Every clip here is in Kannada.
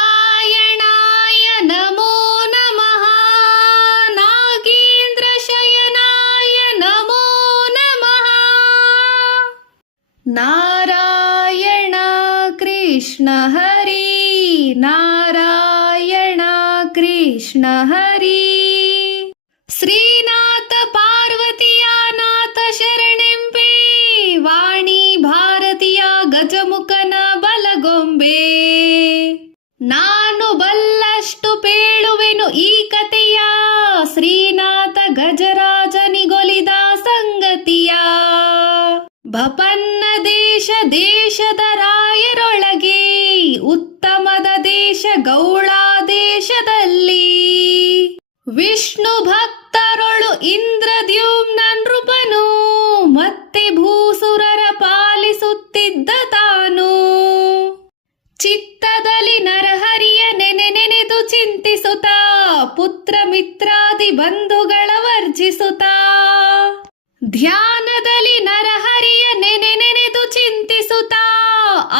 ನಾರಾಯಣಾಯ ನಮೋ ನಮಃ. ನಾಗೇಂದ್ರಶಯನಾಯ ನಮೋ ನಮಃ. ನಾರಾಯಣ ಕೃಷ್ಣ ಹರಿ, ನಾರಾಯಣ ಕೃಷ್ಣ ಹರಿ. ಶ್ರೀನಾಥ ಪಾರ್ವತಿಯ ನಾಥ ಶರಣೆಂಬೆ, ವಾಣಿ ಭಾರತಿಯ ಗಜಮುಖನ ಬಲಗೊಂಬೆ. ನಾನು ಬಲ್ಲಷ್ಟು ಪೇಳುವೆನು ಈ ಕಥೆಯ, ಶ್ರೀನಾಥ ಗಜರಾಜನಿಗೊಲಿದ ಸಂಗತಿಯ. ಭಪನ್ನ ದೇಶ ದೇಶದ ರಾಯರೊಳಗೆ, ಉತ್ತಮದ ದೇಶ ಗೌಳ ದೇಶದಲ್ಲಿ. ವಿಷ್ಣು ಭಕ್ತರೊಳು ಇಂದ್ರದ್ಯುಮ್ನ ನೃಪನು, ಮತ್ತೆ ಭೂಸುರರ ಪಾಲಿಸುತ್ತಿದ್ದ ತಾನು. ಚಿತ್ತದಲ್ಲಿ ನರಹರಿಯ ನೆನೆದು ಚಿಂತಿಸುತ್ತ, ಪುತ್ರ ಮಿತ್ರಾದಿ ಬಂಧುಗಳ ವರ್ಜಿಸುತ್ತ. ಧ್ಯಾನದಲ್ಲಿ ನರಹರಿಯ ನೆನೆದು ಚಿಂತಿಸುತ್ತ,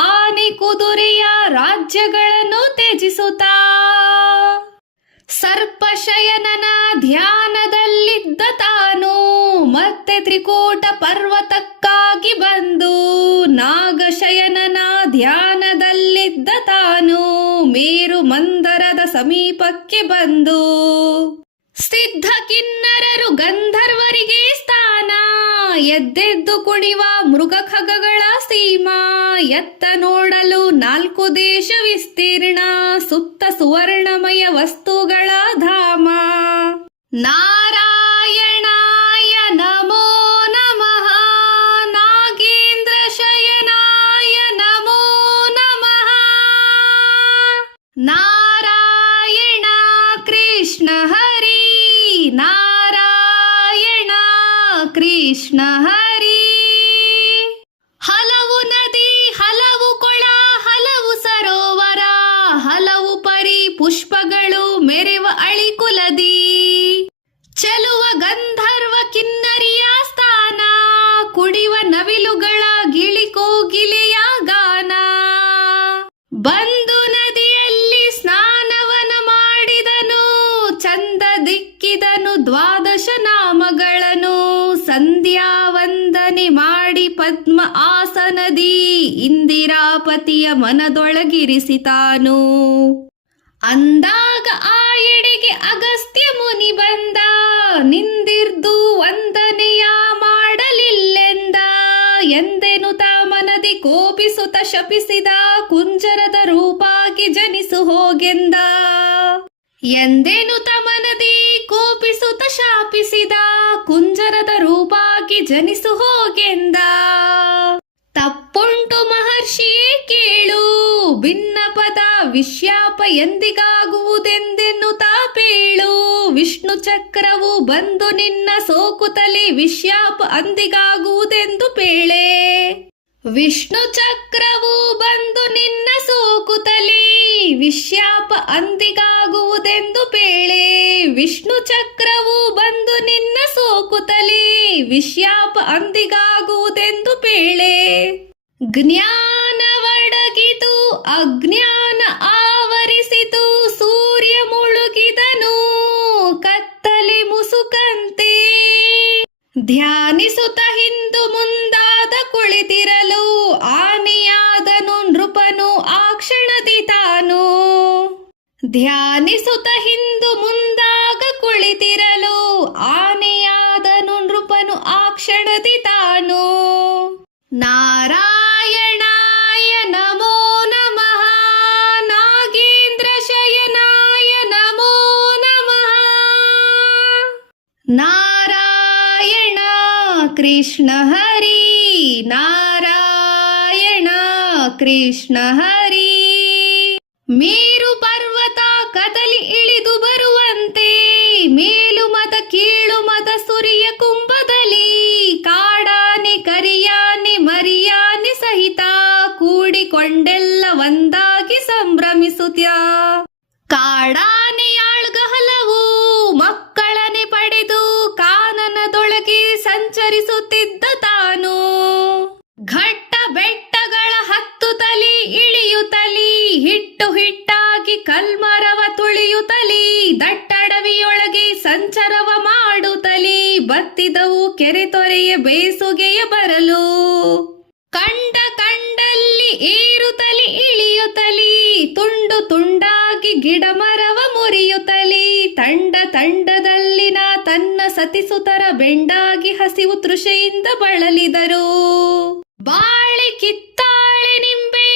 ಆನೆ ಕುದುರೆಯ ರಾಜ್ಯಗಳನ್ನು ತ್ಯಜಿಸುತ್ತ. ಸರ್ಪಶಯನನ ಧ್ಯಾನದಲ್ಲಿದ್ದ ತಾನು, ಮತ್ತೆ ತ್ರಿಕೂಟ ಪರ್ವತಕ್ಕಾಗಿ ಬಂದು. ನಾಗಶಯನನ ಧ್ಯಾನದಲ್ಲಿದ್ದ ತಾನು, ಮೇರು ಮಂದರದ ಸಮೀಪಕ್ಕೆ ಬಂದು. ಸಿದ್ಧ ಕಿನ್ನರರು ಗಂಧರ್ವರಿಗೆ ಸ್ಥಾನ, ಎದ್ದೆದ್ದು ಕುಣಿವ ಮೃಗ ಖಗಗಳ ಸೀಮಾ. ಎತ್ತ ನೋಡಲು 4 ದೇಶ ವಿಸ್ತೀರ್ಣ, ಸುತ್ತ ಸುವರ್ಣಮಯ ವಸ್ತುಗಳ ಧಾಮ. ನಾರಾಯಣಾಯ ನಮೋ ನಮಃ. ನಾಗೇಂದ್ರ ಶಯನಾಯ ನಮೋ ನಮಃ. ನಾರಾಯಣ ಕೃಷ್ಣ ಹರಿ, ನಾರಾಯಣ ಕೃಷ್ಣ ಹರಿ. ಹಲವು ನದಿ, ಹಲವು ಕೊಳ, ಹಲವು ಸರೋವರ, ಹಲವು ಪರಿ ಪುಷ್ಪಗಳು ಮೆರೆವ ಅಳಿಕುಲದಿ. ಚಲುವ ಗಂಧರ್ವ ಕಿನ್ನರಿಯ ಸ್ಥಾನ, ಕುಡಿವ ನವಿಲುಗಳ ಗಿಳಿಕೋಗಿಲೆಯ ಗಾನ. ಬಂದು ನದಿಯಲ್ಲಿ ಸ್ನಾನವನ ಮಾಡಿದನು, ಚಂದ ದಿಕ್ಕಿದನು 12 ನಾಮಗಳನ್ನು. ಸಂಧ್ಯಾ ವಂದನೆ ಮಾಡಿ ಪದ್ಮ ಆಸನದಿ, ಇಂದಿರಾಪತಿಯ ಮನದೊಳಗಿರಿಸಿತಾನು. ಅಂದಾಗ ಆ ಎಡೆಗೆ ಅಗಸ್ತ್ಯ ಮುನಿ ಬಂದ, ನಿಂದಿರ್ದು ವಂದನೆಯ ಮಾಡಲಿಲ್ಲೆಂದ. ಎಂದೆನು ತಾ ಮನದಿ ಕೋಪಿಸುತ್ತ ಶಪಿಸಿದ, ಕುಂಜರದ ರೂಪಾಗಿ ಜನಿಸು ಹೋಗೆಂದ. ಎಂದೆನು ತಮನದಿ ಕೋಪಿಸುತ್ತ ಶಾಪಿಸಿದ, ಕುಂಜರದ ರೂಪಾಗಿ ಜನಿಸು ಹೋಗೆಂದ. ತಪ್ಪುಂಟು ಮಹರ್ಷಿಯೇ ಕೇಳು, ಭಿನ್ನಪದ ವಿಶ್ಯಾಪ ಎಂದಿಗಾಗುವುದೆಂದೆನ್ನು ತಾಪೇಳು. ವಿಷ್ಣು ಚಕ್ರವು ಬಂದು ನಿನ್ನ ಸೋಕುತಲಿ, ವಿಶ್ಯಾಪ ಅಂದಿಗಾಗುವುದೆಂದು ಪೇಳೆ. ವಿಷ್ಣು ಚಕ್ರವು ಬಂದು ನಿನ್ನ ಸೋಕುತಲಿ, ವಿಶ್ಯಾಪ ಅಂದಿಗಾಗುವುದೆಂದು ಪೇಳೆ. ವಿಷ್ಣು ಚಕ್ರವು ಬಂದು ನಿನ್ನ ಸೋಕುತಲಿ, ವಿಶ್ಯಾಪ ಅಂದಿಗಾಗುವುದೆಂದು ಪೇಳೆ. ಜ್ಞಾನವಡಗಿತು ಅಜ್ಞಾನ ಆವರಿಸಿತು, ಸೂರ್ಯ ಮುಳುಗಿದನು ಕತ್ತಲೆ ಮುಸುಕಂತೆ. ಧ್ಯಾನಿಸುತ್ತ ಹಿಂದು ಮುಂದಾದ ಕುಳಿತಿರಲು, ಆನೆಯಾದನು ನೃಪನು ಆ ಕ್ಷಣದಿ ತಾನು. ಧ್ಯಾನಿಸುತ್ತ ಹಿಂದು ಮುಂದಾಗ ಕುಳಿತಿರಲು, ಆನೆಯಾದನು ನೃಪನು ಆ ಕ್ಷಣದಿ ತಾನು. ನಾರಾಯಣಾಯ ನಮೋ ನಮಃ. ನಾಗೇಂದ್ರ ಶಯನಾಯ ನಮೋ ನಮಃ. ನಾರಾಯಣ ಕೃಷ್ಣ ಹರಿ, ನಾರಾಯಣ ಕೃಷ್ಣ ಹರಿ. ಮೇರು ಪರ್ವತ ಕದಲಿ ಇಳಿದು ಬರುವಂತೆ, ಮೇಲು ಮದ ಕೀಳು ಮದ ಸುರಿಯ ಕುಂಭದಲ್ಲಿ. ಕಾಡಾನೆ ಕರಿಯಾನೆ ಮರಿಯಾನೆ ಸಹಿತ, ಕೂಡಿಕೊಂಡೆಲ್ಲ ಒಂದಾಗಿ ಸಂಭ್ರಮಿಸುತ್ಯ. ಕಾಡಾನೆಯಾಳ್ಗ ಹಲವು ಮಕ್ಕಳನೆ ಪಡೆದು, ಕಾನನದೊಳಗೆ ಸಂಚರಿಸುತ್ತಿದ್ದ ತಾನು. ಘಟ್ಟ ಬೆಟ್ಟಗಳ ಹತ್ತುತ್ತಲಿ ಇಳಿಯುತ್ತಲಿ ಹಿಟ್ಟು ಕಲ್ಮರವ ತುಳಿಯುತ್ತಲೀ ದಟ್ಟಡವಿಯೊಳಗೆ ಸಂಚರವ ಮಾಡುತ್ತಲೀ ಬತ್ತಿದವು ಕೆರೆ ತೊರೆಯ ಬೇಸುಗೆಯ ಬರಲು. ಕಂಡಲ್ಲಿ ಏರುತ್ತಲಿ ಇಳಿಯುತ್ತಲೀ ತುಂಡು ತುಂಡಾಗಿ ಗಿಡ ಮರವ ಮುರಿಯುತ್ತಲೀ ತಂಡದಲ್ಲಿನ ತನ್ನ ಸತಿಸುತರ ಬೆಂಡಾಗಿ ಹಸಿವು ತೃಷೆಯಿಂದ ಬಳಲಿದರು. ಬಾಳೆ ಕಿತ್ತಾಳೆ ನಿಂಬೆ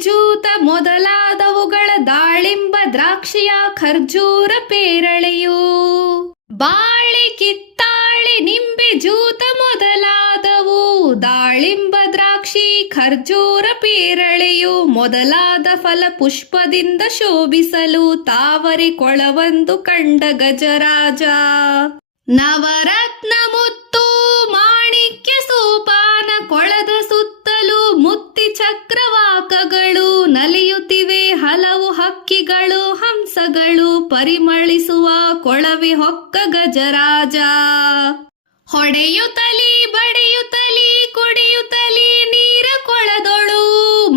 ಜೂತ ಮೊದಲಾದವುಗಳ ದಾಳಿಂಬ ದ್ರಾಕ್ಷಿಯ ಖರ್ಜೂರ ಪೇರಳೆಯು. ಬಾಳೆ ಕಿತ್ತಾಳೆ ನಿಂಬೆ ಜೂತ ಮೊದಲಾದವು ದಾಳಿಂಬ ದ್ರಾಕ್ಷಿ ಖರ್ಜೂರ ಪೇರಳೆಯು ಮೊದಲಾದ ಫಲ ಪುಷ್ಪದಿಂದ ಶೋಭಿಸಲು ತಾವರೆ ಕೊಳವೊಂದು ಕಂಡ ಗಜರಾಜ. ನವರತ್ನ ಮುತ್ತು ಮಾಣಿಕ್ಯ ಸೋಪಾನ ಕೊಳದ ಸುತ್ತಲೂ ಮುತ್ತಿ ಚಕ್ರವಾಕಗಳು ನಲಿಯುತ್ತಿವೆ ಹಲವು ಹಕ್ಕಿಗಳು ಹಂಸಗಳು ಪರಿಮಳಿಸುವ ಕೊಳವೆ ಹೊಕ್ಕ ಗಜರಾಜ. ಹೊಡೆಯುತ್ತಲೀ ಬಡಿಯುತ್ತಲೀ ಕುಡಿಯುತ್ತಲೀ ನೀರ ಕೊಳದೊಳು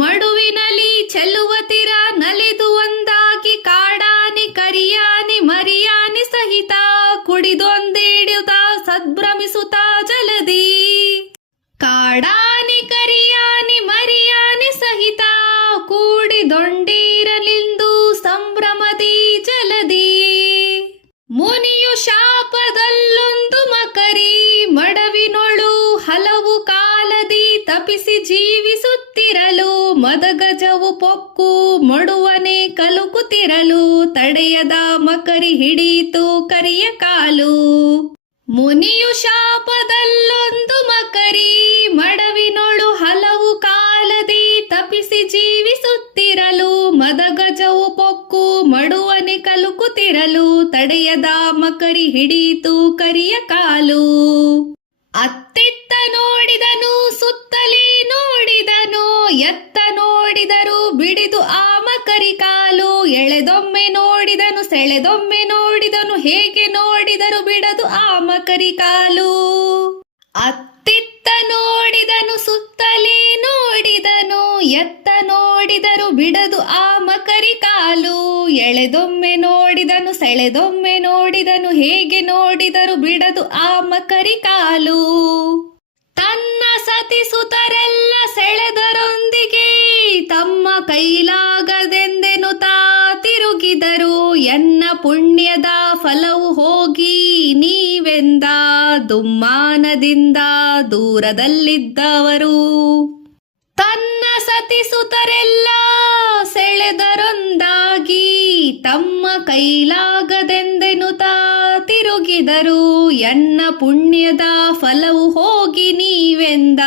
ಮಡುವಿನಲಿ ಚೆಲ್ಲುವ ತೀರ ನಲಿದು ಒಂದಾಗಿ ಕಾಡಾನಿ ಕರಿಯಾನಿ ಮರಿಯಾನಿ ಸಹಿತ ಕುಡಿದೊಂದೇಡುತ್ತ ಸದ್ಭ್ರಮಿಸುತ್ತ ಜಲದಿ. ಕಾಡಾನಿ ಕರಿಯಾನಿ ಮರಿಯಾನಿ ಸಹಿತ ಕೂಡಿದೊಂಡೀರಲಿಂದು ಸಂಭ್ರಮದಿ ಜಲದಿ. ಮುನಿಯು ಶಾಪದಲ್ಲೊಂದು ಮಕರಿ ಮಡವಿನೊಳು ಹಲವು ಕಾಲದಿ ತಪಿಸಿ ಜೀವಿಸುತ್ತಿರಲು ಮದಗಜವು ಪೊಕ್ಕು ಮಡುವನೆ ಕಲುಕುತ್ತಿರಲು ತಡೆಯದ ಮಕರಿ ಹಿಡಿಯಿತು ಕರಿಯ ಕಾಲು. ಮುನಿಯು ಶಾಪದಲ್ಲೊಂದು ಮಕರಿ ಮಡವಿನೊಳು ಹಲವು ಕಾಲದಿ ತಪಿಸಿ ಜೀವಿಸುತ್ತಿರಲು ಮದಗಜವು ಪೊಕ್ಕು ಮಡುವನೆ ಕಲುಕುತ್ತಿರಲು ತಡೆಯದ ಮಕರಿ ಹಿಡಿಯಿತು ಕರಿಯ ಕಾಲು. ಅತ್ತಿತ್ತ ನೋಡಿದನು ಸುತ್ತಲೇ ನೋಡಿದನು ಎತ್ತ ನೋಡಿದರು ಬಿಡಿದು ಆ ಮಕರಿ ಕಾಲು. ಎಳೆದೊಮ್ಮೆ ನೋಡಿದನು ಸೆಳೆದೊಮ್ಮೆ ನೋಡಿದನು ಹೇಗೆ ನೋಡಿದರು ಬಿಡದು ಆ ಮಕರಿ ಕಾಲು. ಅತ್ತಿತ್ತ ನೋಡಿದನು ಸುತ್ತಲೇ ನೋಡಿದನು ಎತ್ತ ನೋಡಿದರು ಬಿಡದು ಆ ಮಕರಿ ಕಾಲು. ಎಳೆದೊಮ್ಮೆ ನೋಡಿದನು ಸೆಳೆದೊಮ್ಮೆ ನೋಡಿದನು ಹೇಗೆ ನೋಡಿದರು ಬಿಡದು ಆ ಮಕರಿ ಕಾಲು. ತನ್ನ ಸತಿಸುತರೆಲ್ಲ ಸೆಳೆದರೊಂದಿಗೆ ತಮ್ಮ ಕೈಲಾಗದೆಂದೆನುತಾ ತಿರುಗಿದರು. ಎನ್ನ ಪುಣ್ಯದ ಫಲವು ಹೋಗಿ ನೀವೆಂದ ದುಮ್ಮಾನದಿಂದ ದೂರದಲ್ಲಿದ್ದವರು. ತನ್ನ ಸತಿಸುತರೆಲ್ಲ ಸೆಳೆದರೊಂದಾಗಿ ತಮ್ಮ ಕೈಲಾಗದೆಂದೆನುತಾ ತಿರುಗಿದರು. ಎನ್ನ ಪುಣ್ಯದ ಫಲವು ಹೋಗಿ ನೀವೆಂದ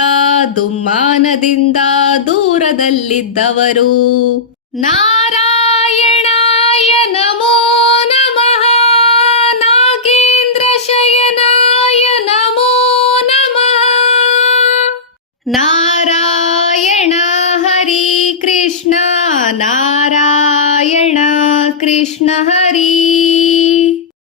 ದುಮ್ಮಾನದಿಂದ ದೂರದಲ್ಲಿದ್ದವರು. ನಾರಾಯಣಾಯ ನಮೋ ನಮಃ ನಾಗೇಂದ್ರ ಶಯನಾಯ ನಮೋ ನಮಃ. ನಾರಾಯಣ ಹರಿ ಕೃಷ್ಣ ನಾರಾಯಣ ಕೃಷ್ಣ ಹರಿ.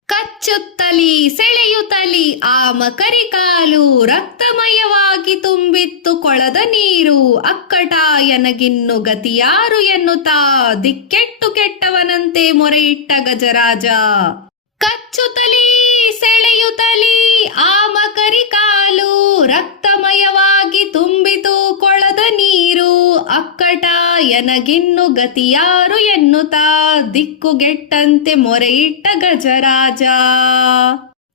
ಕಚ್ಚುತ್ತಲಿ ಸೆಳೆಯುತ್ತಲಿ ಆ ಮಕರಿ ಕಾಲು ರಕ್ತಮಯವಾಗಿ ತುಂಬಿತ್ತು ಕೊಳದ ನೀರು. ಅಕ್ಕಟ ಎನಗಿನ್ನು ಗತಿಯಾರು ಎನ್ನುತ್ತಾ ದಿಕ್ಕೆಟ್ಟು ಕೆಟ್ಟವನಂತೆ ಮೊರೆಯಿಟ್ಟ ಗಜರಾಜ. ಕಚ್ಚುತ್ತಲಿ ಸೆಳೆಯುತ್ತಲಿ ಆ ಮಕರಿ ಕಾಲು ರಕ್ತಮಯವಾಗಿ ತುಂಬಿತು ಕೊಳದ ನೀರು. ಅಕ್ಕಟ ಎನಗಿನ್ನು ಗತಿಯಾರು ಎನ್ನುತ್ತಾ ದಿಕ್ಕುಗೆಟ್ಟಂತೆ ಮೊರೆಯಿಟ್ಟ ಗಜರಾಜ.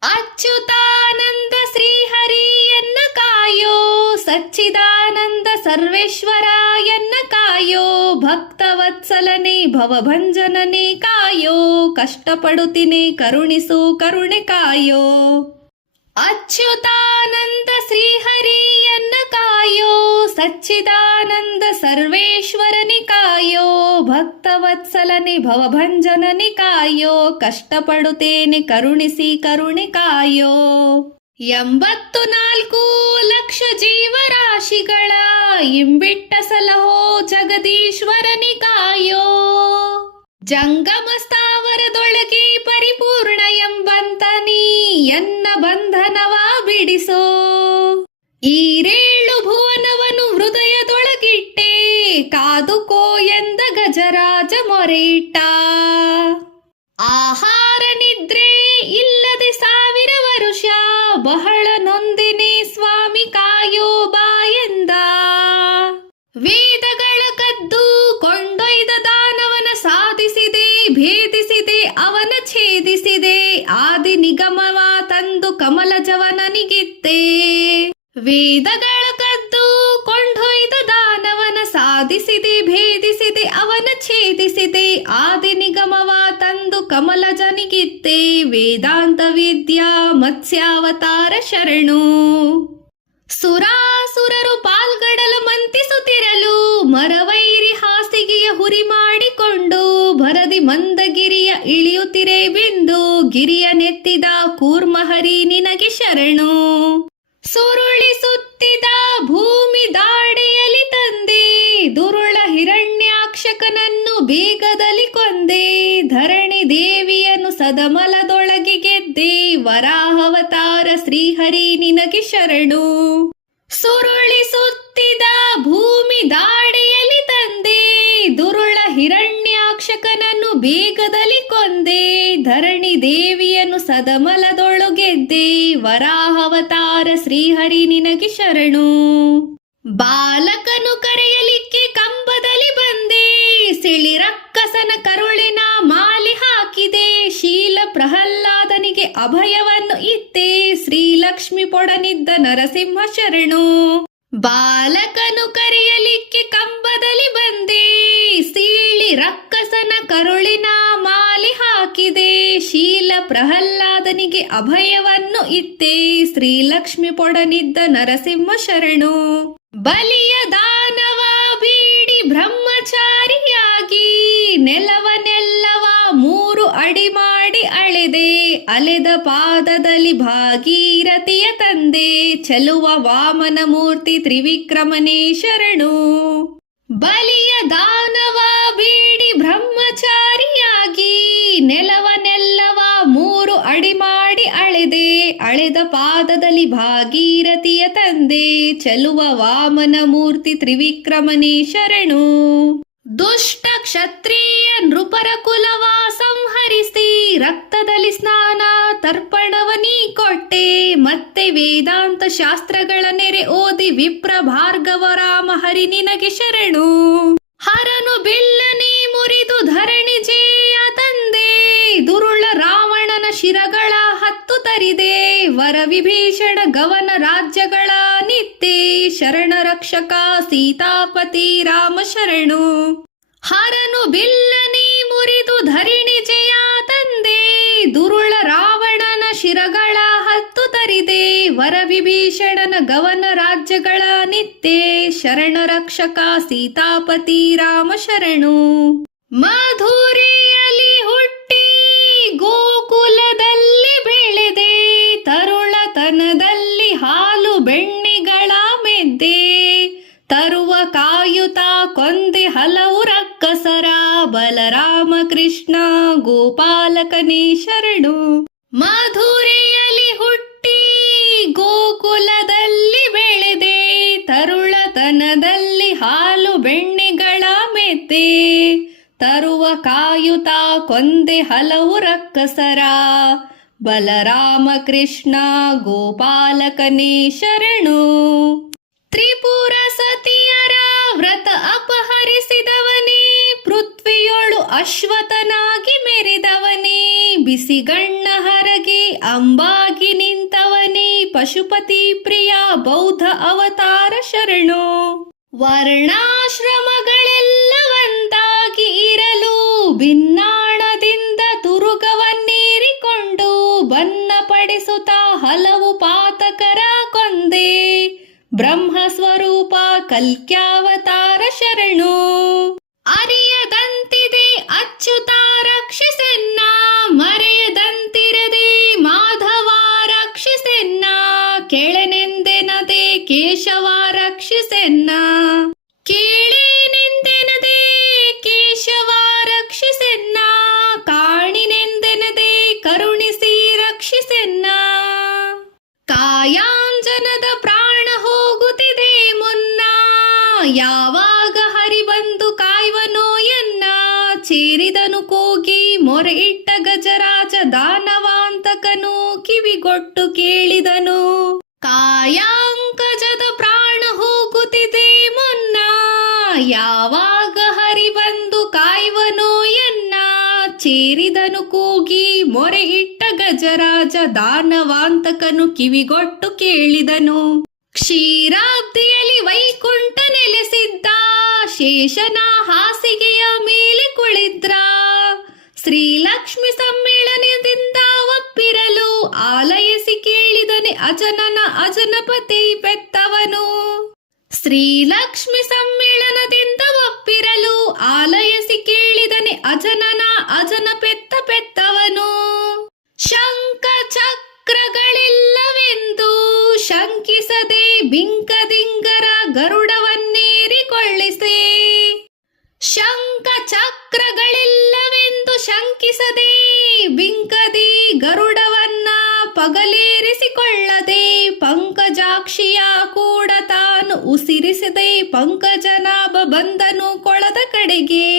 ಅಚ್ಯುತಾನಂದ ಶ್ರೀಹರಿಯನ್ನ ಕಾಯೋ ಸಚ್ಚಿದಾನಂದ ಸರ್ವೇಶ್ವರ ಎನ್ನ ಕಾಯೋ. ಭಕ್ತವತ್ಸಲನೆ ಭವಭಂಜನನೆ ಕಾಯೋ ಕಷ್ಟಪಡುತ್ತಿನೆ ಕರುಣಿಸು ಕರುಣೆ ಕಾಯೋ. ಅಚ್ಯುತಾನಂದ ಶ್ರೀಹರಿಯನ್ನ ಕಾಯೋ ಸಚ್ಚಿದಾನಂದ ಸರ್ವೇಶ್ವರನಿ ಕಾಯೋ. ಭಕ್ತವತ್ಸಲನೆ ಭವಭಂಜನನಿ ಕಾಯೋ ಕಷ್ಟಪಡುತ್ತೇನೆ ಕರುಣಿಸಿ ಕರುಣೆ ಕಾಯೋ. 84 ಲಕ್ಷ ಜೀವರಾಶಿಗಳ ಇಂಬಿಟ್ಟ ಸಲಹೋ ಜಗದೀಶ್ವರನಿ ಕಾಯೋ. ಜಂಗಮ ಸ್ಥಾವರದೊಳಗೆ ಪರಿಪೂರ್ಣ ಎಂಬಂತನಿ ಎನ್ನ ಬಂಧನವ ಬಿಡಿಸೋ. ಈರೇಳು ಭುವನವನು ಹೃದಯದೊಳಗಿಟ್ಟೆ ಕಾದುಕೋ ಎಂದ ಗಜರಾಜ ಮೊರೆ ಇಟ್ಟ. ಆಹಾರ ನಿದ್ರೆ ಇಲ್ಲದೆ 1000 ವರುಷ, ಬಹಳ ನೊಂದೆನೆ ಸ್ವಾಮಿ ಕಾಯೋ ಬಾ ಎಂದ. ವೇದಗಳ ಕದ್ದು ಕೊಂಡೊಯ್ದ ದಾನವನ ಸಾಧಿಸಿದೆ, ಭೇದಿಸಿದೆ ಅವನ ಛೇದಿಸಿದೆ, ಆದಿ ನಿಗಮವ ತಂದು ಕಮಲಜವನನಿಗಿತ್ತೆ. ವೇದಗಳ ಕದ್ದು ಕೊಂಡೊಯ್ದ ದಾನವನ ಸಾಧಿಸಿದೆ, ಭೇದಿಸಿದೆ ಅವನ ಛೇದಿಸಿದೆ, ಆದಿ ನಿಗಮವ ತಂದು ಕಮಲಜನಿಗಿತ್ತೆ. ವೇದಾಂತ ವಿದ್ಯಾ ಮತ್ಸ್ಯಾವತಾರ ಶರಣು. ಸುರಾಸುರರು ಪಾಲ್ಗಡಲು ಮಂತಿಸುತ್ತಿರಲು, ಮರವೈರಿ ಹಾಸಿಗೆಯ ಹುರಿ ಮಾಡಿಕೊಂಡು, ಭರದಿ ಮಂದಗಿರಿಯ ಇಳಿಯುತ್ತಿರೆ ಬಿಂದು, ಗಿರಿಯ ನೆತ್ತಿದ ಕೂರ್ಮಹರಿ ನಿನಗೆ ಶರಣು. ಸುರುಳಿಸುತ್ತಿದ ಭೂಮಿ ದಾಡೆಯಲಿ ತಂದೆ, ದುರುಳ ಹಿರಣ್ಯಾಕ್ಷಕನನ್ನು ಬೇಗದಲ್ಲಿ ಕೊಂದೆ, ಧರಣಿ ದೇವಿಯನ್ನು ಸದಮಲದೊಳಗೆ ಗೆದ್ದೆ, ವರಾಹವತಾರ ಶ್ರೀಹರಿ ನಿನಗೆ ಶರಣು. ಸುರುಳಿಸುತ್ತಿದ ಭೂಮಿ ದಾಡೆಯಲಿ ತಂದೆ, ದುರುಳ ಹಿರಣ್ಯಾಕ್ಷಕನನ್ನು ಬೇಗದಲ್ಲಿ ಕೊಂದೆ, ಧರಣಿ ದೇವಿಯನ್ನು ಸದಮಲದೊಳಗೆದ್ದೆ, ವರಾಹವತಾರ ಶ್ರೀಹರಿ ನಿನಗೆ ಶರಣು. ಬಾಲಕನು ಕರೆಯಲಿಕ್ಕೆ ಕಂಬದಲ್ಲಿ ಬಂದೆ, ಸಿಳಿ ರಕ್ಕಸನ ಕರುಳಿನ ಮಾಲಿ ಹಾಕಿದೆ, ಶೀಲ ಪ್ರಹ್ಲಾದನಿಗೆ ಅಭಯವನ್ನು ಇತ್ತೆ, ಶ್ರೀಲಕ್ಷ್ಮಿ ಪೊಡನಿದ್ದ ನರಸಿಂಹ ಶರಣು. ಬಾಲಕನು ಕರೆಯಲಿಕ್ಕೆ ಕಂಬದಲ್ಲಿ ಬಂದೆ, ಸೀಳಿ ರಕ್ಕಸನ ಕರುಳಿನ ಮಾಲಿ ಹಾಕಿದೆ, ಶೀಲ ಪ್ರಹ್ಲಾದನಿಗೆ ಅಭಯವನ್ನು ಇತ್ತೆ, ಶ್ರೀಲಕ್ಷ್ಮಿ ಪೊಡನಿದ್ದ ನರಸಿಂಹ ಶರಣು. ಬಲಿಯ ದಾನವ ಬೀಡಿ ಬ್ರಹ್ಮಚಾರಿಯಾಗಿ, ನೆಲವನೆಲ್ಲವ 3 ಅಡಿ ಮಾಡಿ ಅಳೆದೆ, ಅಲೆದ ಪಾದದಲ್ಲಿ ಭಾಗೀರಥಿಯ ತಂದೆ, ಚೆಲುವ ವಾಮನ ಮೂರ್ತಿ ತ್ರಿವಿಕ್ರಮನೇ ಶರಣು. ಬಲಿಯ ದಾನವ ಬೀಡಿ ಬ್ರಹ್ಮಚಾರಿಯಾಗಿ, ನೆಲವನೆಲ್ಲವ 3 ಅಡಿ ಮಾಡಿ ಅಳೆದೆ, ಅಳೆದ ಪಾದದಲ್ಲಿ ಭಾಗೀರಥಿಯ ತಂದೆ, ಚೆಲುವ ವಾಮನ ಮೂರ್ತಿ ತ್ರಿವಿಕ್ರಮನೇ ಶರಣು. ದುಷ್ಟ ಕ್ಷತ್ರಿಯ ನೃಪರ ಕುಲವ ಸಂಹರಿಸಿ, ರಕ್ತದಲ್ಲಿ ಸ್ನಾನ ತರ್ಪಣವನೀ ಕೊಟ್ಟೆ, ಮತ್ತೆ ವೇದಾಂತ ಶಾಸ್ತ್ರಗಳ ನೆರೆ ಓದಿ ವಿಪ್ರ ಭಾರ್ಗವ ರಾಮ ಹರಿ ನಿನಗೆ ಶರಣು. ಹರನು ಬಿಲ್ಲನಿ ಮುರಿದು ಧರಣಿ ಜೇಯ ತಂದೆ, ದುರುಳ ರಾವಣನ ಶಿರಗಳ ಹತ್ತು ತರಿದೆ, ವರ ವಿಭೀಷಣ ಗವನ ರಾಜ್ಯಗಳ ನಿತ್ತೆ, ಶರಣ ರಕ್ಷಕ ಸೀತಾಪತಿ ರಾಮ ಶರಣು. ಹರನು ಬಿಲ್ಲನಿ ಮುರಿದು ಧರಣಿ ಜಯ ತಂದೆ, ದುರುಳ ರಾವಣನ ಶಿರಗಳ ಹತ್ತು ತರಿದೆ, ವರ ವಿಭೀಷಣನ ಗವನ ರಾಜ್ಯಗಳ ನಿತ್ತೆ, ಶರಣ ರಕ್ಷಕ ಸೀತಾಪತಿ ರಾಮ ಶರಣು. ಮಧುರೆಯಲ್ಲಿ ಹುಟ್ಟಿ ಗೋಕುಲದಲ್ಲಿ ಬೆಳೆದೆ, ತರುಳತನದಲ್ಲಿ ಹಾಲು ಬೆಣ್ಣೆಗಳ ಮೆದ್ದೆ, ತರುವ ಕಾಯುತ ಕೊಂದೆ ಹಲವು ರಕ್ಕಸರ, ಬಲರಾಮ ಕೃಷ್ಣ ಗೋಪಾಲಕನೇ ಶರಣು. ಮಧುರೆಯಲ್ಲಿ ಹುಟ್ಟಿ ಗೋಕುಲದಲ್ಲಿ ಬೆಳೆದೆ, ತರುಳತನದಲ್ಲಿ ಹಾಲು ಬೆಣ್ಣೆಗಳ ಮೆದ್ದೆ, ತರುವ ಕಾಯುತ ಕೊಂದೆ ಹಲವು ರಕ್ಕಸರ, ಬಲರಾಮ ಕೃಷ್ಣ ಗೋಪಾಲಕನೇ ಶರಣು. ತ್ರಿಪುರ ಸತಿಯರ ವ್ರತ ಅಪಹರಿಸಿದವನೇ, ಪೃಥ್ವಿಯೊಳು ಅಶ್ವತನಾಗಿ ಮೆರೆದವನೇ, ಬಿಸಿಗಣ್ಣ ಹರಗೆ ಅಂಬಾಗಿ ನಿಂತವನೇ, ಪಶುಪತಿ ಪ್ರಿಯ ಬೌದ್ಧ ಅವತಾರ ಶರಣು. ವರ್ಣಾಶ್ರಮಗಳೆಲ್ಲ ಒಂದಾಗಿ ಇರಲು, ಭಿನ್ನಾಣದಿಂದ ತುರುಗವನ್ನೇರಿಕೊಂಡು, ಬನ್ನ ಪಡಿಸುತ್ತ ಹಲವು ಪಾತಕರ ಕೊಂದೆ, ಬ್ರಹ್ಮ ಸ್ವರೂಪ ಕಲ್ಕ್ಯಾವತಾರ ಶರಣು. ಅರಿಯದಂತಿದೆ ಅಚ್ಯುತ ರಕ್ಷಿಸೆನ್ನ, ಮರೆಯದಂತಿರದೆ ಮಾಧವ ರಕ್ಷಿಸೆನ್ನ, ಕೆಳನೆಂದೆನದೆ ಕೇಶವ ರಕ್ಷಿಸೆನ್ನ, ಕೇಳೇನೆಂದೆನದೆ ಕೇಶವ ರಕ್ಷಿಸೆನ್ನ, ಕಾಣಿನೆಂದೆನದೆ ಕರುಣಿಸಿ ರಕ್ಷಿಸೆನ್ನ. ಕಾಯಾಂಜನದ ಪ್ರಾಣ ಹೋಗುತ್ತಿದೆ ಮುನ್ನ, ಚೀರಿದನು ಕೂಗಿ ಮೊರೆ ಇಟ್ಟ ಗಜರಾಜ ದಾನವಾಂತಕನು ಕಿವಿಗೊಟ್ಟು ಕೇಳಿದನು. ಕಾಯಾಂಕಜದ ಪ್ರಾಣ ಹೋಗುತ್ತಿದೆ ಮುನ್ನ, ಯಾವಾಗ ಹರಿ ಬಂದು ಕಾಯುವನೋ ಎನ್ನ. ಚೀರಿದನು ಕೂಗಿ ಮೊರೆ ಇಟ್ಟ ಗಜರಾಜ ದಾನವಾಂತಕನು ಕಿವಿಗೊಟ್ಟು ಕೇಳಿದನು. ಕ್ಷೀರಾಬ್ದಿಯಲ್ಲಿ ವೈಕುಂಠ ನೆಲೆಸಿದ್ದ, ಶೇಷನ ಹಾಸಿಗೆಯ ಮೇಲೆ ಕುಳಿದ್ರ. ಶ್ರೀಲಕ್ಷ್ಮಿ ಸಮ್ಮೇಳನದಿಂದ ಒಪ್ಪಿರಲು ಆಲಯಸಿ ಕೇಳಿದನೆ ಅಜನನ ಅಜನಪತಿ ಪೆತ್ತವನು. ಶ್ರೀಲಕ್ಷ್ಮಿ ಸಮ್ಮೇಳನದಿಂದ ಒಪ್ಪಿರಲು ಆಲಯಸಿ ಕೇಳಿದನೆ ಅಜನನ ಅಜನ ಪೆತ್ತವನು. ಶಂಖ ಚಕ್ರಗಳಿಲ್ಲವೆಂದು ಶಂಕಿಸದೆ ಬಿಂಕದಿಂಗರ ಗರುಡವನ್ನೇರಿಕೊಳ್ಳಿಸೆ. ಶಂಖ ಚಕ್ರಗಳಿಲ್ಲವೆಂದು ಶಂಕಿಸದೆ ಬಿಂಕದಿ ಗರುಡವನ್ನ ಪಗಲೇರಿಸಿಕೊಳ್ಳದೆ, ಪಂಕಜಾಕ್ಷಿಯ ಕೂಡ ತಾನು ಉಸಿರಿಸದೆ ಪಂಕಜನಾಭ ಬಂದನು ಕೊಳದ ಕಡೆಗೆ.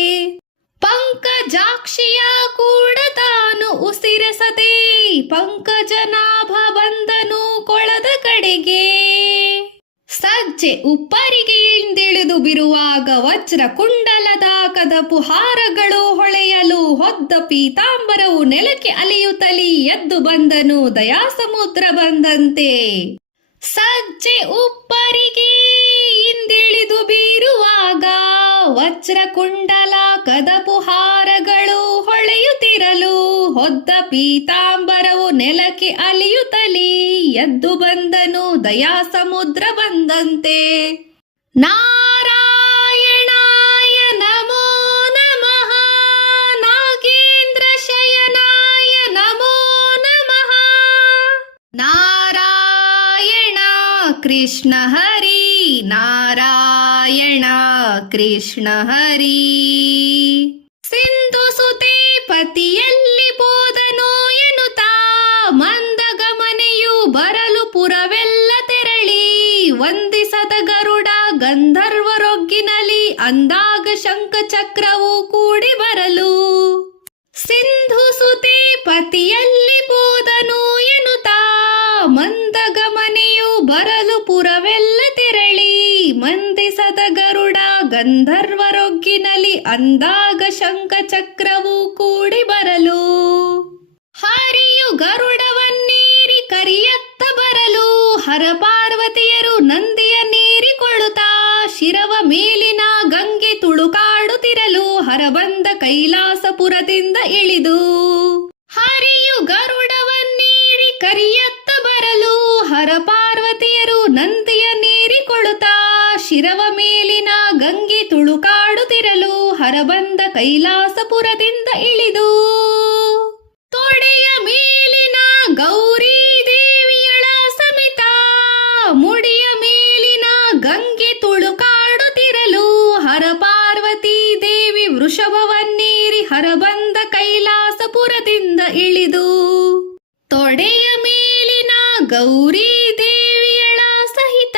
ಪಂಕಜಾಕ್ಷಿಯ ಕೂಡ ತಾನು ಉಸಿರಿಸದೆ ಪಂಕಜನಾಭ ಬಂದನು ಕೊಳದ ಕಡೆಗೆ. ಸಜ್ಜೆ ಉಪ್ಪರಿಗೆ ಇಂದಿಳಿದು ಬಿರುವಾಗ ವಜ್ರ ಕುಂಡಲದ ಕದಪು ಹಾರಗಳು ಹೊಳೆಯಲು ಹೊದ್ದ ಪೀತಾಂಬರವು ನೆಲಕ್ಕೆ ಅಲಿಯುತ್ತಲಿ ಎದ್ದು ಬಂದನು ದಯಾ ಸಮುದ್ರ ಬಂದಂತೆ. ಸಜ್ಜೆ ಉಪ್ಪರಿಗೆ ಇಂದಿಳಿದು ಬೀರುವಾಗ ವಜ್ರ ಕುಂಡಲ ಕದಪು ಹಾರಗಳು ಹೊಳೆಯುತ್ತಿರಲು ಹೊದ್ದ ಪೀತಾಂಬರವು ನೆಲಕ್ಕೆ ಅಲಿಯುತ್ತಲಿ ಎದ್ದು ಬಂದನು ದಯಾ ಸಮುದ್ರ ಬಂದಂತೆ. ನಾರಾಯಣಾಯ ನಮೋ ನಮಃ, ನಾಗೇಂದ್ರ ಶಯನಾಯ ನಮೋ ನಮಃ. ನಾರಾಯಣ ಕೃಷ್ಣ ಹರಿ, ನಾರಾಯಣ ಕೃಷ್ಣ ಹರಿ. ಸಿಂಧು ಸುತೆ ಪತಿಯಲ್ಲಿ ಬೋದನೋ ಎನ್ನುತ್ತಾ ಮಂದಗಮನೆಯು ಬರಲು ಪುರವೆಲ್ಲ ತೆರಳಿ, ವಂದಿಸದ ಗರುಡ ಗಂಧರ್ವರೊಗ್ಗಿನಲಿ ಅಂದಾಗ ಶಂಖ ಚಕ್ರವು ಕೂಡಿ ಬರಲು. ಸಿಂಧು ಸುತೆ ಪತಿಯಲ್ಲಿ ಬೋದನು ಎನ್ನುತ್ತಾ ಮಂದಗಮನೆಯು ಬರಲು ಪುರವೆಲ್ಲ ತೆರಳಿ, ಮಂದಿಸದ ಗರುಡ ಗಂಧರ್ವರೊಗ್ಗಿನಲಿ ಅಂದಾಗ ಶಂಖ ಚಕ್ರವು ಕೂಡಿ ಬರಲು. ಹರಿಯು ಗರುಡವನ್ನೇರಿ ಕರಿಯತ್ತ ಬರಲು, ಹರ ಪಾರ್ವತಿಯರು ನಂದಿಯ ನೇರಿಕೊಳ್ಳುತ್ತಾ ಶಿರವ ಮೇಲಿನ ಗಂಗೆ ತುಳುಕಾಡುತ್ತಿರಲು ಹರಬಂದ ಕೈಲಾಸಪುರದಿಂದ ಇಳಿದು. ಹರಿಯು ಗರುಡವನ್ನೇರಿ ಕರಿಯತ್ತ ಬರಲು, ಹರ ಪಾರ್ವತಿಯರು ನಂದಿಯ ನೇರಿಕೊಳ್ಳುತ್ತಾ ಶಿರವ ಮೇಲಿನ ಗಂಗೆ ತುಳುಕಾಡುತ್ತಿರಲು ಹರಬಂದ ಕೈಲಾಸಪುರದಿಂದ ಇಳಿದು. ತೊಡೆಯ ಮೇಲಿನ ಗೌರಿ ದೇವಿಯಳ ಸಮೇತ ಮುಡಿಯ ಮೇಲಿನ ಗಂಗೆ ತುಳುಕಾಡುತ್ತಿರಲು ಹರ ಪಾರ್ವತಿ ದೇವಿ ವೃಷಭವನ್ನೇರಿ ಹರಬಂದ ಕೈಲಾಸಪುರದಿಂದ ಇಳಿದು. ತೊಡೆಯ ಮೇಲಿನ ಗೌರಿ ದೇವಿಯಳ ಸಹಿತ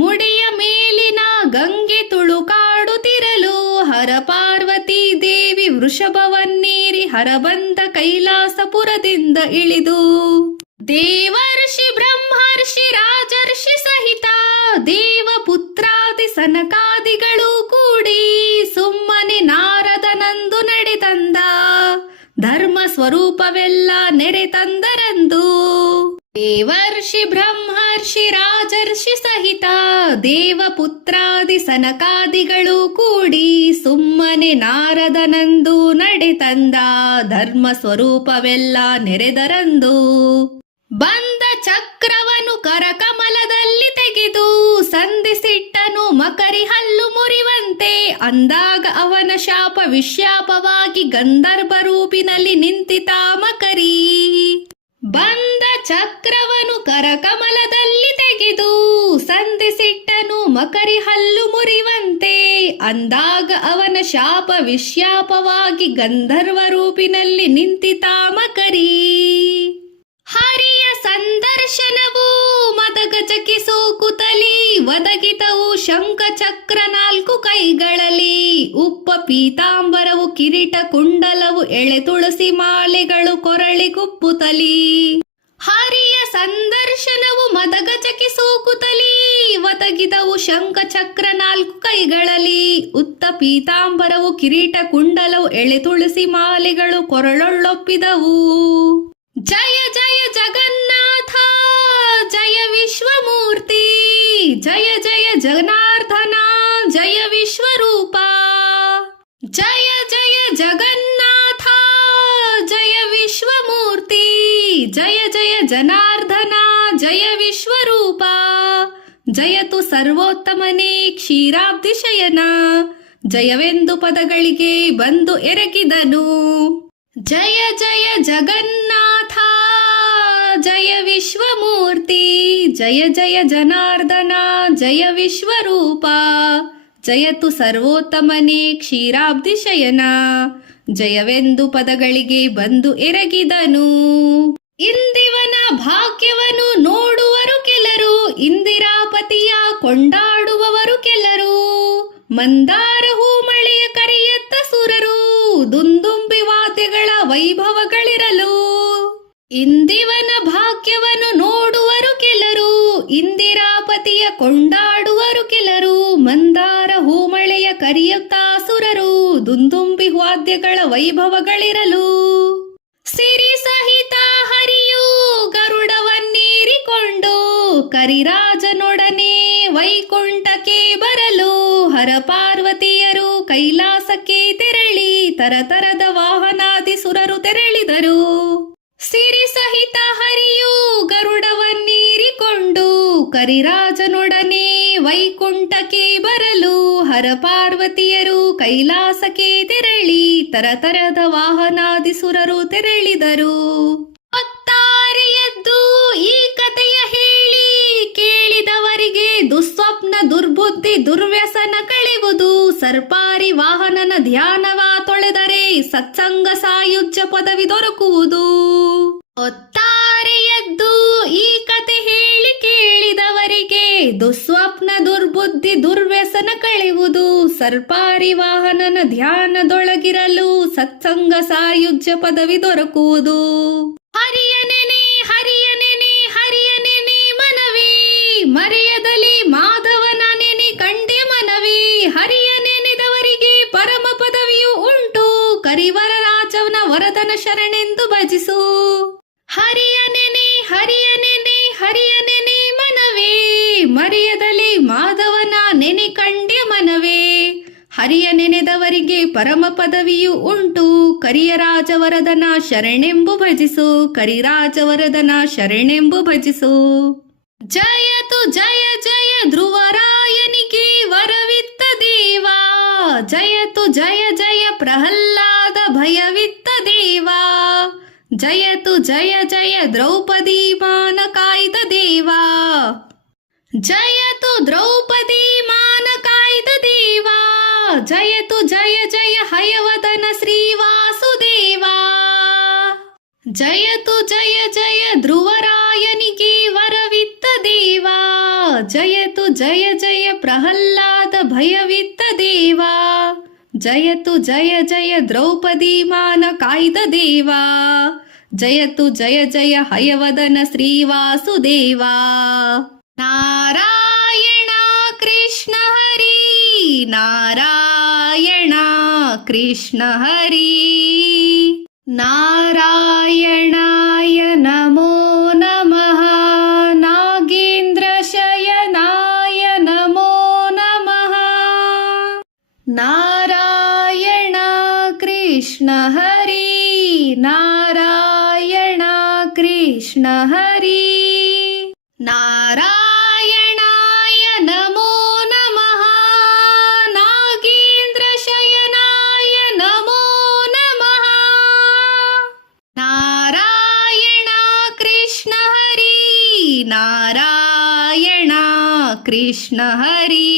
ಮುಡಿಯ ಮೇಲಿನ ಗಂಗೆ ತುಳುಕಾಡುತ್ತಿರಲು ಹರ ಪಾರ್ವತಿ ದೇವಿ ವೃಷಭವನ್ನೇರಿ ಹರಬಂದ ಕೈಲಾಸಪುರದಿಂದ ಇಳಿದು. ದೇವರ್ಷಿ ಬ್ರಹ್ಮರ್ಷಿ ರಾಜರ್ಷಿ ಸಹಿತ ದೇವಪುತ್ರಾದಿ ಸನಕಾದಿಗಳು ಕೂಡಿ ಸುಮ್ಮನೆ ನಾರದನಂದು ನಡೆತಂದ ಧರ್ಮ ಸ್ವರೂಪವೆಲ್ಲ ನೆರೆ ತಂದರಂದು. ದೇವರ್ಷಿ ಬ್ರಹ್ಮರ್ಷಿ ರಾಜರ್ಷಿ ಸಹಿತ ದೇವಪುತ್ರಾದಿ ಸನಕಾದಿಗಳು ಕೂಡಿ ಸುಮ್ಮನೆ ನಾರದನಂದು ನಡೆತಂದ ಧರ್ಮ ಸ್ವರೂಪವೆಲ್ಲ ನೆರೆದರಂದು. ಬಂದ ಚಕ್ರವನು ಕರಕಮಲದಲ್ಲಿ ತೆಗೆದು ಸಂಧಿಸಿಟ್ಟನು ಮಕರಿ ಹಲ್ಲು ಮುರಿವಂತೆ, ಅಂದಾಗ ಅವನ ಶಾಪ ವಿಶ್ಯಾಪವಾಗಿ ಗಂಧರ್ವ ರೂಪಿನಲ್ಲಿ ನಿಂತಿತ ಮಕರಿ. ಬಂದ ಚಕ್ರವನು ಕರಕಮಲದಲ್ಲಿ ತೆಗೆದು ಸಂಧಿಸಿಟ್ಟನು ಮಕರಿ ಹಲ್ಲು ಮುರಿವಂತೆ, ಅಂದಾಗ ಅವನ ಶಾಪ ವಿಶ್ಯಾಪವಾಗಿ ಗಂಧರ್ವ ರೂಪಿನಲ್ಲಿ ನಿಂತಿತ ಮಕರಿ. ಹರಿಯ ಸಂದರ್ಶನವು ಮದಗಜಕ್ಕೆ ಸೋಕುತ್ತಲಿ ಒದಗಿತವು ಶಂಖ ಚಕ್ರ 4 ಕೈಗಳಲ್ಲಿ. ಉಪ್ಪ ಪೀತಾಂಬರವು ಕಿರೀಟ ಕುಂಡಲವು ಎಳೆ ತುಳಸಿ ಮಾಲೆಗಳು ಕೊರಳಿಗುಪ್ಪುತ್ತಲಿ. ಹರಿಯ ಸಂದರ್ಶನವು ಮದಗಜಕ್ಕೆ ಸೋಕುತ್ತಲಿ ಒದಗಿದವು ಶಂಖ ಚಕ್ರ 4 ಕೈಗಳಲ್ಲಿ. ಉತ್ತ ಪೀತಾಂಬರವು ಕಿರೀಟ ಕುಂಡಲವು ಎಳೆ ತುಳಸಿ ಮಾಲೆಗಳು ಕೊರಳೊಳ್ಳೊಪ್ಪಿದವು. ಜಯ ಜಯ ಜಗನ್ನಾಥ ಜಯ ವಿಶ್ವಮೂರ್ತಿ ಜಯ ಜಯ ಜನಾರ್ದನ ಜಯ ವಿಶ್ವರೂಪ. ಜಯ ಜಯ ಜಗನ್ನಾಥ ಜಯ ವಿಶ್ವಮೂರ್ತಿ ಜಯ ಜಯ ಜನಾರ್ದನ ಜಯ ವಿಶ್ವರೂಪ. ಜಯತು ಸರ್ವೋತ್ತಮನೇ ಕ್ಷೀರಾಬ್ಧಿ ಶಯನ ಜಯವೆಂದು ಪದಗಳಿಗೆ ಬಂದು ಎರಗಿದನು. ಜಯ ಜಯ ಜಗನ್ನಾಥ ಜಯ ವಿಶ್ವಮೂರ್ತಿ ಜಯ ಜಯ ಜನಾರ್ದನ ಜಯ ವಿಶ್ವರೂಪ. ಜಯತು ಸರ್ವೋತ್ತಮನೇ ಕ್ಷೀರಾಬ್ಧಿ ಶಯನ ಜಯವೆಂದು ಪದಗಳಿಗೆ ಬಂದು ಎರಗಿದನು. ಇಂದಿವನ ಭಾಗ್ಯವನ್ನು ನೋಡುವರು ಕೆಲರು ಇಂದಿರಾಪತಿಯ ಕೊಂಡಾಡುವವರು ಕೆಲರು. ಮಂದಾರ ಹೂಮಳೆಯ ಕರಿಯತ್ತ ಸುರರು ದುಂದುಂಬಿ ವಾದ್ಯಗಳ ವೈಭವಗಳಿರಲು. ಇಂದಿವನ ಭಾಗ್ಯವನ್ನು ನೋಡುವರು ಕೆಲರು ಇಂದಿರಾಪತಿಯ ಕೊಂಡಾಡುವರು ಕೆಲರು. ಮಂದಾರ ಹೂಮಳೆಯ ಕರಿಯುತ್ತ ಸುರರು ದುಂದುಂಬಿ ವಾದ್ಯಗಳ ವೈಭವಗಳಿರಲು. ಸಿರಿ ಸಹಿತ ಹರಿಯು ಗರುಡವನ್ನೇರಿಕೊಂಡು ಕರಿರಾಜನೊಡನೆ ವೈಕುಂಠಕ್ಕೆ ಬರಲು. ಹರ ಪಾರ್ವತಿಯರು ಕೈಲಾಸಕ್ಕೆ ತೆರಳಿ ತರತರದ ವಾಹನಾದಿ ಸುರರು ತೆರಳಿದರು. ಸಿರಿ ಸಹಿತ ಹರಿಯು ಗರುಡವನ್ನೇರಿಕೊಂಡು ಕರಿರಾಜನೊಡನೆ ವೈಕುಂಠಕ್ಕೆ ಬರಲು. ಹರ ಪಾರ್ವತಿಯರು ಕೈಲಾಸಕ್ಕೆ ತೆರಳಿ ತರತರದ ವಾಹನಾದಿ ಸುರರು ತೆರಳಿದರು. ಹೊತ್ತಾರೆ ಎದ್ದು ಈ ಕಥೆಯ ಹೇಳಿ ಕೇಳಿದವರಿಗೆ ದುಸ್ವಪ್ನ ದುರ್ಬುದ್ಧಿ ದುರ್ವ್ಯಸನ ಕಳೆವುದು. ಸರ್ಪಾರಿ ವಾಹನನ ಧ್ಯಾನವ ತೊಳೆದರೆ ಸತ್ಸಂಗ ಸಾಯುಜ್ಯ ಪದವಿ ದೊರಕುವುದು. ಹೊತ್ತಾರೆ ಎದ್ದು ಈ ಕತೆ ಹೇಳಿ ಕೇಳಿದವರಿಗೆ ದುಸ್ವಪ್ನ ದುರ್ಬುದ್ಧಿ ದುರ್ವ್ಯಸನ ಕಳೆಯುವುದು. ಸರ್ಪಾರಿ ವಾಹನನ ಧ್ಯಾನದೊಳಗಿರಲು ಸತ್ಸಂಗ ಸಾಯುಜ್ಯ ಪದವಿ ದೊರಕುವುದು. ಹರಿಯ ನೆನೆ ಹರಿಯ ನೆನೆ ಹರಿಯ ನೆನೆ ಮನವೇ ಮರೆಯದಲ್ಲಿ ಮಾಧವನ ನೆನೆ ಕಂಡೆ ಮನವೇ. ಹರಿಯ ನೆನೆದವರಿಗೆ ಪರಮ ಪದವಿಯು ಉಂಟು ಕರಿವರ ರಾಜವನ ವರದನ ಶರಣೆಂದು ಭಜಿಸು. ಹರಿಯ ನೆನೆ ಹರಿಯ ನೆನೆ ಹರಿಯ ನೆನೆ ಮನವೇ ಮರೆಯದಲ್ಲಿ ಮಾಧವನ ನೆನೆ ಕಂಡೆ ಮನವೇ. ಹರಿಯ ನೆನೆದವರಿಗೆ ಪರಮ ಪದವಿಯು ಉಂಟು ಕರಿಯರಾಜವರದನ ಶರಣೆಂಬು ಭಜಿಸು ಕರಿರಾಜವರದನ ಶರಣೆಂಬು ಭಜಿಸು. ಜಯತು ಜಯ ಜಯ ಧ್ರುವರಾಯನಿಗೆ ವರವಿತ್ತ ದೇವಾ ಜಯತು ಜಯ ಜಯ ಪ್ರಹ್ಲಾದ ಭಯವಿತ್ತ ದೇವಾ. ಜಯತು ಜಯ ಜಯ ದ್ರೌಪದಿ ಮಾನ ಕಾಯ್ದ ದೇವಾ. ಜಯತು ದ್ರೌಪದಿ ಮಾನ ಕಾಯ್ದ ದೇವಾ. ಜಯತು ಜಯ ಜಯ ಹಯವದನ ಶ್ರೀ ವಾಸುದೇವಾ. ಜಯತು ಜಯ ಜಯ ಧ್ರುವರಾಯನಿಗೆ ವರವಿತ್ತ ದೇವಾ. ಜಯತು ಜಯ ಜಯ ಪ್ರಹ್ಲಾದ ಭಯವಿತ್ತ ದೇವಾ. ಜಯತು ಜಯ ಜಯ ದ್ರೌಪದಿ ಮಾನ ಕಾಯ್ದ ದೇವಾ. ಜಯತು ಜಯ ಜಯ ಹಯವದನ ಶ್ರೀ ವಾಸುದೇವಾ. ನಾರಾಯಣ ಕೃಷ್ಣ ಹರಿ ನಾರಾಯಣ ಕೃಷ್ಣ ಹರಿ. ನಾರಾಯಣಾಯ ನಮೋ ನಮಃ ನಾಗೇಂದ್ರ ಶಯನಾಯ ನಮೋ ನಮಃ. ನಾರಾಯಣ ಕೃಷ್ಣ ಹರಿ ನಾರಾಯಣ ಕೃಷ್ಣ ಹರಿ. ನಾರಾಯಣಾಯ ನಮೋ ನಮಃ ನಾಗೇಂದ್ರ ಶಯನಾಯ ನಮೋ ನಮಃ. ನಾರಾಯಣ ಕೃಷ್ಣ ಹರಿ ನಾರಾಯಣ ಕೃಷ್ಣ ಹರಿ.